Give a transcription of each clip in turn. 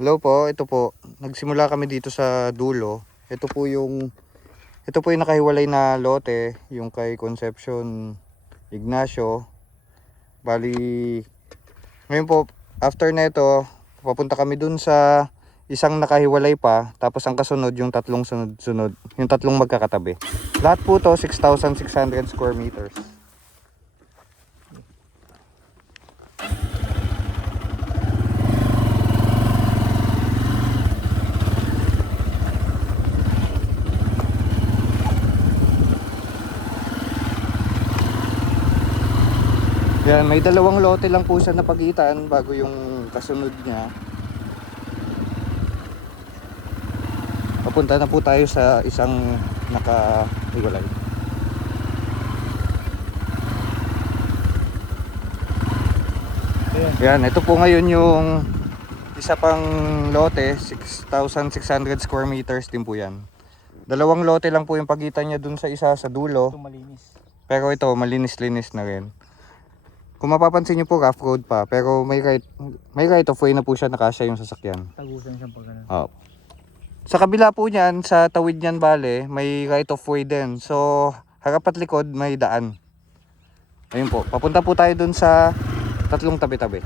Hello po, ito po. Nagsimula kami dito sa dulo. Ito po yung nakahiwalay na lote, yung kay Concepcion Ignacio. Bali, ngayon po, after na ito, papunta kami dun sa isang nakahiwalay pa, tapos ang kasunod yung tatlong sunod-sunod, yung tatlong magkakatabi. Lahat po to 6,600 square meters. Yan, may dalawang lote lang po siya na pagitan bago yung kasunod niya. Papunta na po tayo sa isang nakahiwalay. Yan, ito po ngayon yung isa pang lote, 6,600 square meters din po yan. Dalawang lote lang po yung pagitan niya dun sa isa sa dulo. Ito malinis. Pero ito, malinis-linis na rin. Kung mapapansin nyo po, rough road pa. Pero may right of way na po siya, nakasya yung sasakyan. Tagusan siyang pagkanan. Oh. Sa kabila po niyan, sa tawid niyan bale, may right of way din. So, harap at likod may daan. Ayun po, papunta po tayo dun sa tatlong tabi-tabi.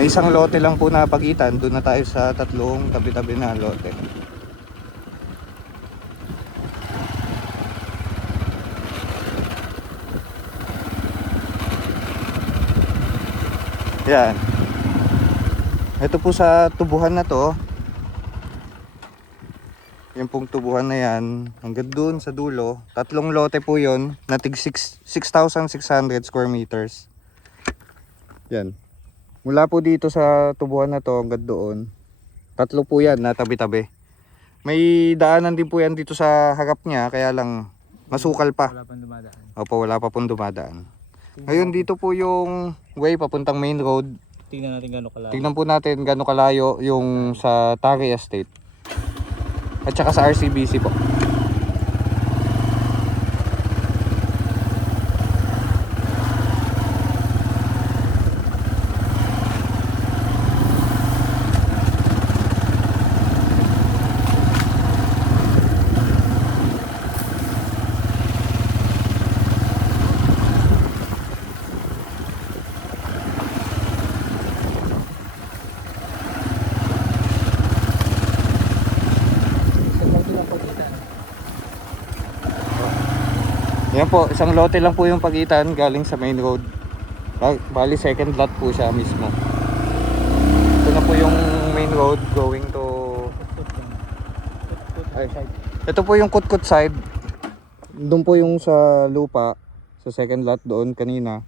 May isang lote lang po na pagitan, doon na tayo sa tatlong tabi-tabi na lote. Yan. Ito po sa tubuhan na to. Yung pong tubuhan na yan, hanggang doon sa dulo. Tatlong lote po yon, na tig 6,600 square meters. Yan. Mula po dito sa tubuhan na to hanggang doon. Tatlo po yan na tabi-tabi. May daanan din po yan dito sa harap niya, kaya lang masukal pa. Wala pang dumadaan. Opo, wala pa pong dumadaan. Ngayon dito po yung way papuntang main road. Tingnan natin gano'ng kalayo. Tingnan po natin gaano kalayo yung sa Tari Estate. At saka sa RCBC po. Yan po, isang lote lang po yung pagitan galing sa main road. Bali second lot po siya mismo. Ito na po yung main road going to... Ay, ito po yung Kutkut side. Doon po yung sa lupa, sa second lot doon kanina.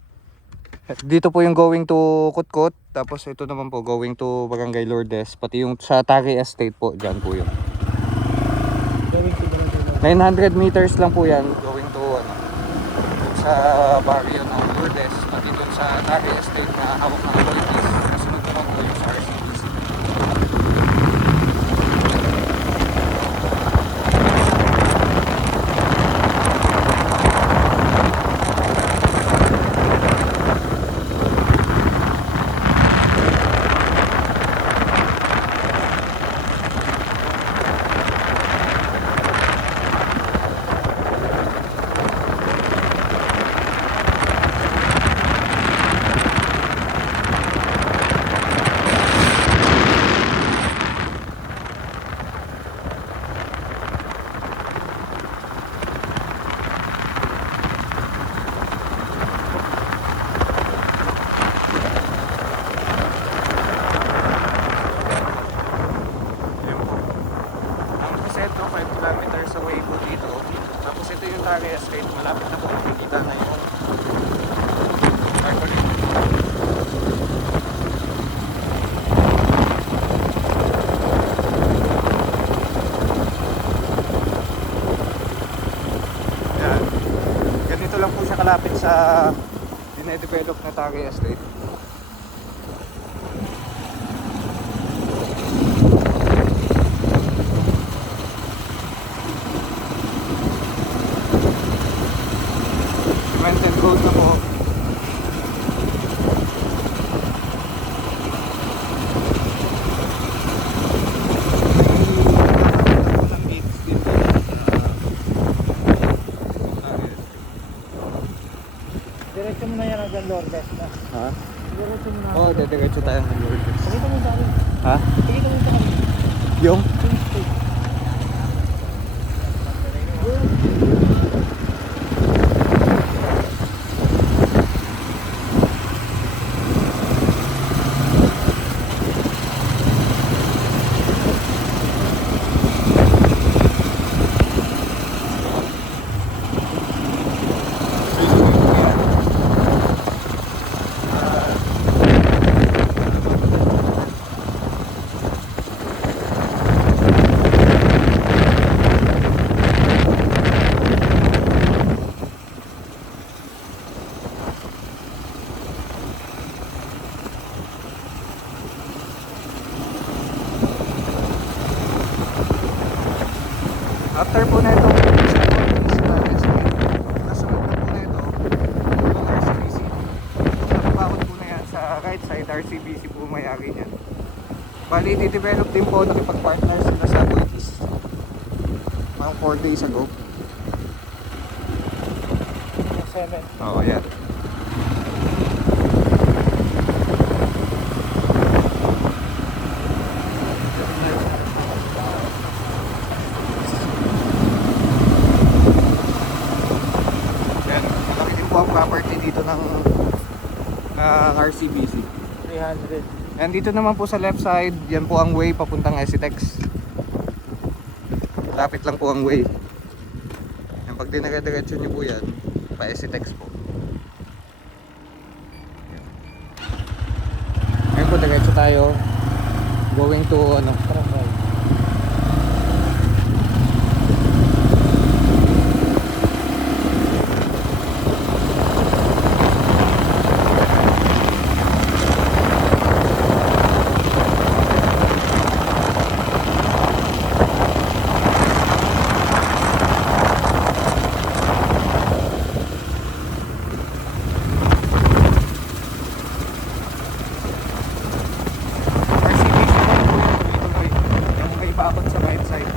Dito po yung going to Kutkut. Tapos ito naman po going to Barangay Lourdes. Pati yung sa Tari Estate po, dyan po yun. 900 meters lang po yan going to sa barrio ng Lourdes, pati dun sa Tari Estate na hawak ng authorities. Kasunod naman po yung sa RCBC. Ito 5 kilometers away po dito. Tapos ito yung Tari Estate, malapit na po makikita na yung Marcolino. Yan. Ganito lang po siya kalapit sa dinedevelop na Tari Estate. road na po. Diretso mo na yan hanggang Lourdes na. Ha? Diretso mo na. Oo, dediretso tayo ng Lourdes. Pakita mo sa akin. Ha? Pakita mo sa akin. Yung? Yung state. After po na ito, nasunod na po na ito, yung RCBC. Nakabakot po na yan sa right side, RCBC po may-ari niyan. Bali, i-develop din po, nakipag-partner sila sa Boitis. Mga 4 days ago. Yung cement. Oo, yan. Yan, malaki din po ang property dito ng RCBC. 300. And dito naman po sa left side, yan po ang way papuntang Esitex. Lapit lang po ang way. Yan, pag dinire-diretso nyo po yan, pa Esitex po. Yan. Ngayon po, diretso tayo. Going to ano? Barangay. RCBC po tuloy-tuloy. Yung may paabot sa right side.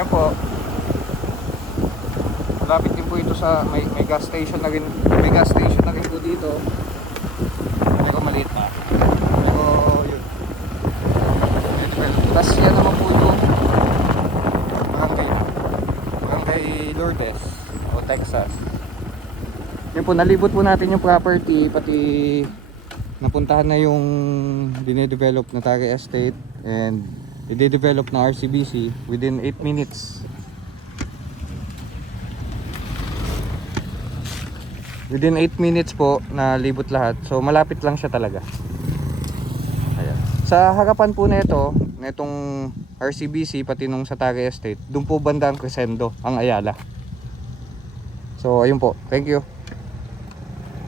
Yan po. Malapit din po ito sa may gas station na rin. May gas station na rin po dito. Pero maliit na. Pero yun. Tapos yan naman po yung Barangay Lourdes o Texas. Yan po, nalibot po natin yung property, pati napuntahan na yung dinedevelop na Tare Estate and i-develop na RCBC within 8 minutes. Within 8 minutes po na libot lahat. So malapit lang siya talaga. Ayan. Sa harapan po nito, netong RCBC pati nung sa Tare Estate, doon po banda ang Crescendo, ang Ayala. So ayun po. Thank you.